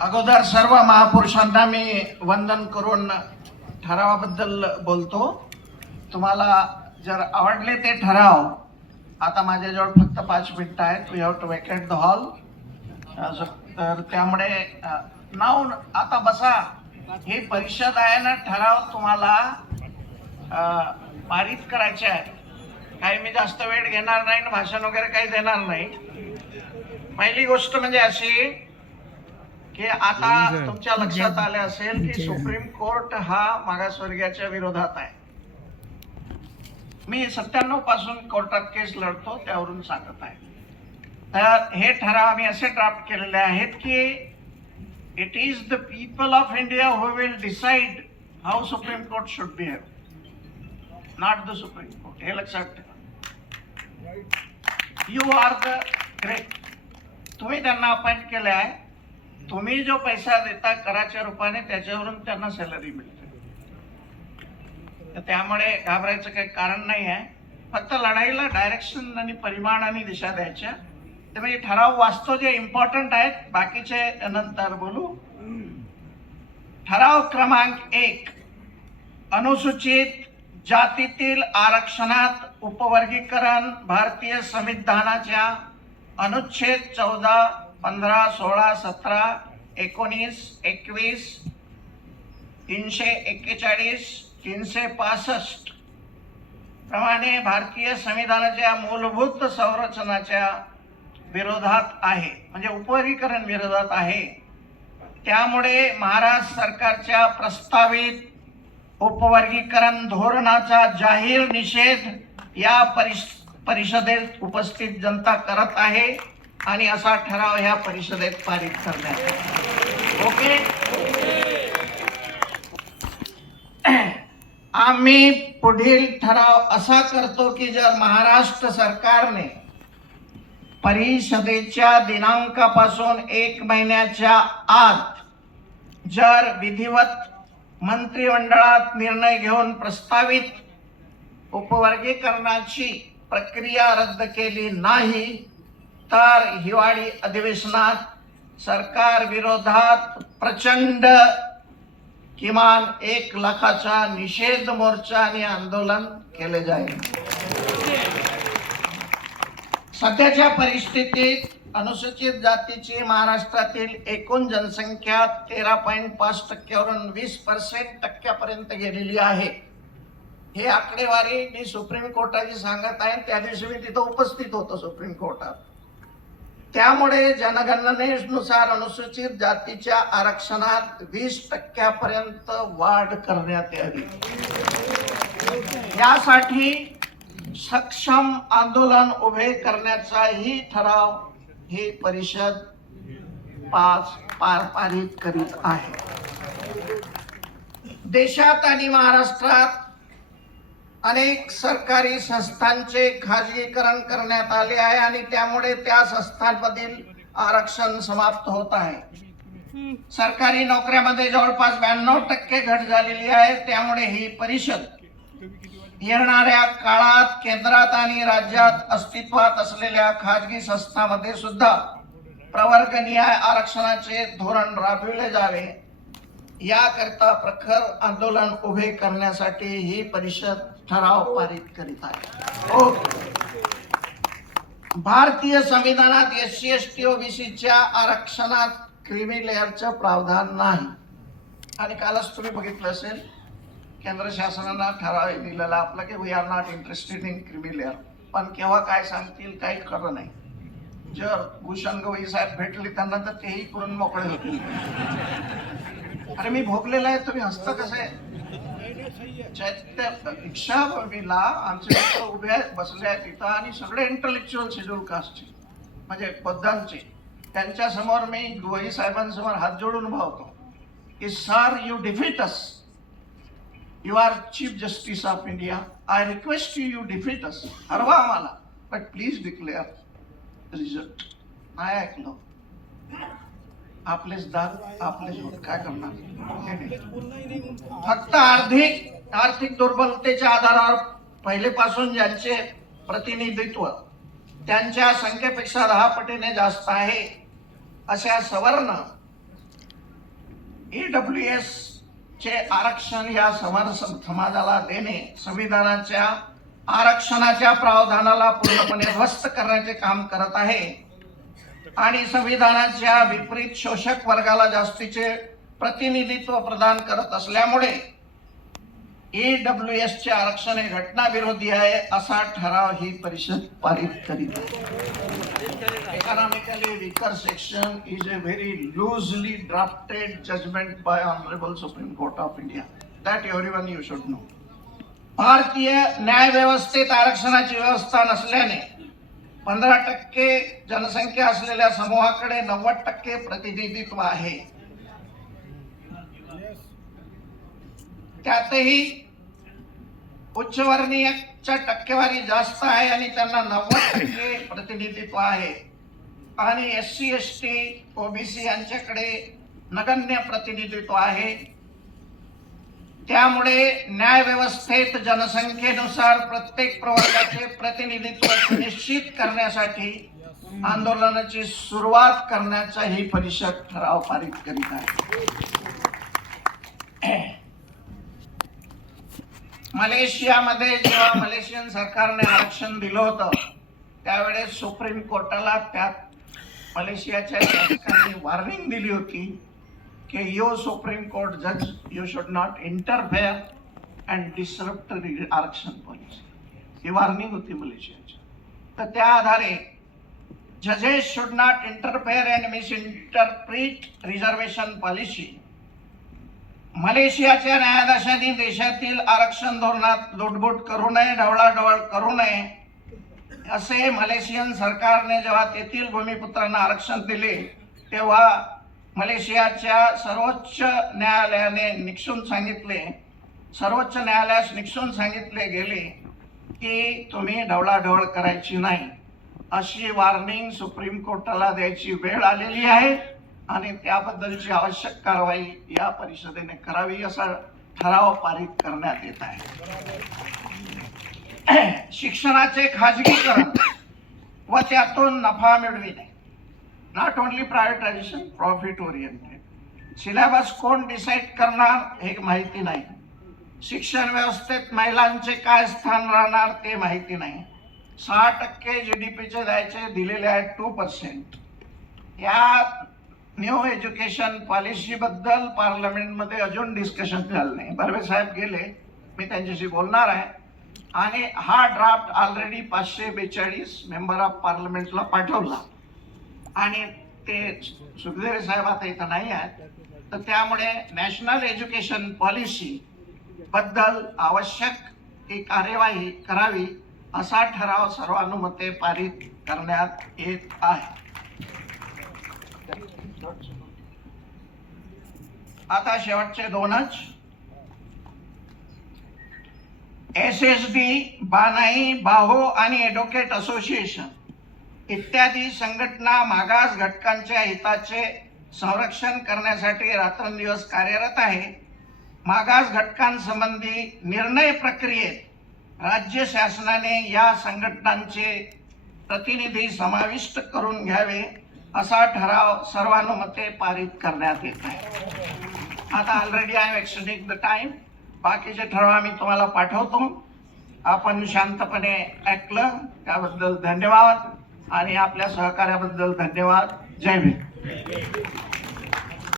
अगोदर सर्व महापुरुषांना मी वंदन करून ठरावाबद्दल बोलतो. तुम्हाला जर आवडले ते ठराव, आता माझ्याजवळ फक्त 5 मिनिटं आहेत. We have to vacate the hall. तर त्यामुळे नाव आता बसा. ही परिषद आहे ना, ठराव तुम्हाला पारित करायचे आहे. काही मी जास्त वेळ घेणार नाही, भाषण वगैरे काही देणार नाही. पहिली गोष्ट म्हणजे अशी की आता तुमच्या लक्षात आले असेल की सुप्रीम कोर्ट हा मागासवर्गीयाच्या विरोधात आहे. मी 97 पासून कोर्टात केस लढतो, त्यावरून सांगत आहे. तर हे ठराव आम्ही असे ड्राफ्ट केलेले आहेत की it is the people of India who will decide how supreme court should behave, not the supreme court. हे लक्षात ठेवा. You are the great. तुम्ही त्यांना अपॉइंट केले आहे. तुम्ही जो पैसा देता कराच्या रूपाने, त्याच्यावरून त्यांना सॅलरी मिळते. तर त्यामुळे घाबरायचं काही कारण नाही आहे. फक्त लढाईला डायरेक्शन आणि परिमाण आणि दिशा द्यायच्या. तर मी ठराव वाचतो जे इम्पॉर्टंट आहेत, बाकीचे नंतर बोलू. ठराव क्रमांक 1, अनुसूचित जातीतील आरक्षणात उपवर्गीकरण. भारतीय संविधानाच्या अनुच्छेद 14, 15, 16, 17, 19, 21, 341, 365 प्रमाणे भारतीय संविधानाच्या मूलभूत संरचनाच्या विरोधात आहे, म्हणजे उपवर्गीकरण विरोधात आहे. त्यामुळे महाराष्ट्र सरकारच्या प्रस्तावित उपवर्गीकरण धोरणाचा जाहीर निषेध या परिषदेत उपस्थित जनता करत आहे आणि असा ठराव ह्या परिषदेत पारित करण्यात आला. ओके. आम्ही पुढील ठराव असा करतो की जर महाराष्ट्र सरकारने परिषदेच्या दिनांकापासून 1 महिन्याच्या आत जर विधिवत मंत्रिमंडळात निर्णय घेऊन प्रस्तावित उपवर्गीकरणाची प्रक्रिया रद्द केली नाही, तर हिवाळी अधिवेशनात सरकार विरोधात प्रचंड किमान 1 लाखाचा निषेध मोर्चा आणि आंदोलन केले जाईल. सध्याच्या परिस्थितीत अनुसूचित जातीची महाराष्ट्रातील एकूण जनसंख्या 13.5% वरून 20% पर्यंत गेलेली आहे. हे आकडेवारी मी सुप्रीम कोर्टाची सांगत आहे. त्या दिवशी मी तिथं उपस्थित होतो सुप्रीम कोर्टात. त्यामुळे जनगणनेनुसार अनुसूचित जातीच्या आरक्षणात 20% पर्यंत वाढ करण्यात यावी. यासाठी सक्षम आंदोलन उभे करण्याचाही ठराव ही परिषद पारित करीत आहे. देशात आणि महाराष्ट्रात अनेक सरकारी संस्थांचे खाजगीकरण करण्यात आले आहे आणि त्यामुळे त्या संस्थांमधील आरक्षण समाप्त होत आहे. सरकारी नोकऱ्यामध्ये जवळपास 92% घट झालेली आहे. त्यामुळे ही परिषद येणाऱ्या काळात केंद्रात आणि राज्यात अस्तित्वात असलेल्या खाजगी संस्थांमध्ये सुद्धा प्रवर्गनीय आरक्षणाचे धोरण राबविले जावे, याकरता प्रखर आंदोलन उभे करण्यासाठी ही परिषद ठराव पारित करीत आहे. भारतीय संविधानात SC, ST, OBCच्या आरक्षणात क्रीमी लेअरचं प्रावधान नाही. आणि कालच तुम्ही बघितलं असेल, केंद्र शासनानं ठराव दिलेला आपला की we are not interested in creamy layer. पण केव्हा काय सांगतील काही खरं नाही. जर भूषण गवई साहेब भेटले त्यांना तर तेही करून मोकळे होतील. अरे मी भोगलेला आहे, तुम्ही हसता कसं आहे? दीक्षाभूमीला आमचे मित्र उभे बसले आहेत तिथं आणि सगळे इंटेलेक्च्युअल शेड्यूल कास्टचे, म्हणजे बौद्धांचे. त्यांच्या समोर मी गवई साहेबांसमोर हात जोडून भावतो की sir, you defeat us. You are chief justice of India. I request you defeat us. हरवा आम्हाला, बट प्लीज डिक्लेअर रिझल्ट. नाही ऐकलं. आपलेच दाद आपलेच होत. काय करणार? फक्त आर्थिक दुर्बलतेच्या आधारावर पहिलेपासून ज्यांचे प्रतिनिधित्व त्यांच्या संख्येपेक्षा 10 पटीने जास्त आहे, अशा सवर्ण EWS चे आरक्षण या सवर्ण समाजाला देणे संविधानाच्या आरक्षणाच्या प्रावधानाला पूर्णपणे ध्वस्त करण्याचे काम करत आहे आणि संविधानाच्या विपरीत शोषक वर्गाला जास्तीचे प्रतिनिधित्व प्रदान करत असल्यामुळे EWS चे आरक्षण हे घटनाविरोधी आहे असा ठराव ही परिषद पारित करीत आहे. Economically weaker section is a very loosely drafted judgment by honourable supreme court of India. That everyone you should know. भारतीय न्याय व्यवस्थेत आरक्षणाची व्यवस्था नसल्याने 15% जनसंख्या असलेल्या समूहाकडे 90% प्रतिनिधित्व आहे. त्यातही उच्चवर्णीयच्या टक्केवारी जास्त आहे आणि त्यांना 90% प्रतिनिधित्व आहे आणि SC ST OBC यांच्याकडे नगण्य प्रतिनिधित्व आहे. त्यामुळे न्याय व्यवस्थेत जनसंख्येनुसार प्रत्येक प्रवर्गाचे प्रतिनिधित्व सुनिश्चित करण्यासाठी आंदोलनाची सुरुवात करण्याचा ही परिषद ठराव पारित करीत आहे. मलेशियामध्ये जेव्हा मलेशियन सरकारने आरक्षण दिलं होतं त्यावेळेस सुप्रीम कोर्टाला त्यात मलेशियाच्या शासकांनी वॉर्निंग दिली होती की यू सुप्रीम कोर्ट जज you should not interfere and disrupt आरक्षण पॉलिसी. ही वॉर्निंग होती मलेशियाची. तर त्या आधारे जजेस should not interfere and miss interpret reservation policy. मलेशियाच्या न्यायाधीशांनी देशातील आरक्षण धोरणात लुटबुट करू नये, ढवळाढवळ करू नये असे मलेशियन सरकारने जेव्हा तेथील भूमिपुत्रांना आरक्षण दिले तेव्हा मलेशियाच्या सर्वोच्च न्यायालयाने निक्षून सांगितले, सर्वोच्च न्यायालयास निक्षून सांगितले गेले की तुम्ही ढवळाढवळ करायची नाही. अशी वॉर्निंग सुप्रीम कोर्टाला द्यायची वेळ आलेली आहे आणि त्याबद्दलची आवश्यक कारवाई या परिषदेने करावी असा ठराव पारित करण्यात येत आहे. शिक्षणाचे खाजगीकरण व त्यातून नफा मिळविणे. Not only privatisation, profit oriented. Syllabus कोण डिसाईड करणार हे माहिती नाही. शिक्षण व्यवस्थेत महिलांचे काय स्थान राहणार ते माहिती नाही. 6% GDP द्यायचे दिलेले आहेत 2%. या न्यू एज्युकेशन पॉलिसी बद्दल पार्लमेंटमध्ये अजून डिस्कशन झालं नाही. बर्वे साहेब गेले, मी त्यांच्याशी बोलणार आहे आणि हा ड्राफ्ट ऑलरेडी 542 मेंबर ऑफ पार्लमेंटला पाठवला आणि ते सुखदेव साहेब आता इथं नाही आहेत. तर त्यामुळे नॅशनल एज्युकेशन पॉलिसी बद्दल आवश्यक ती कार्यवाही करावी असा ठराव सर्वानुमते पारित करण्यात येत आहे. आता शेवटचे दोनच. SSD, बानाई, बाहो आणि एडव्होकेट असोसिएशन इत्यादी संघटना मागास घटकांच्या हिताचे संरक्षण करण्यासाठी रात्रंदिवस कार्यरत आहे. मागास घटकांसंबंधी निर्णय प्रक्रियेत राज्य शासनाने या संघटनांचे प्रतिनिधी समाविष्ट करून घ्यावे असा ठराव सर्वानुमते पारित करण्यात येत आहे. आता already I am extending the time. बाकीचे ठराव आम्ही तुम्हाला पाठवतो. आपण शांतपणे ऐकलं त्याबद्दल धन्यवाद आणि आपल्या सहकार्याबद्दल धन्यवाद. जय भीम.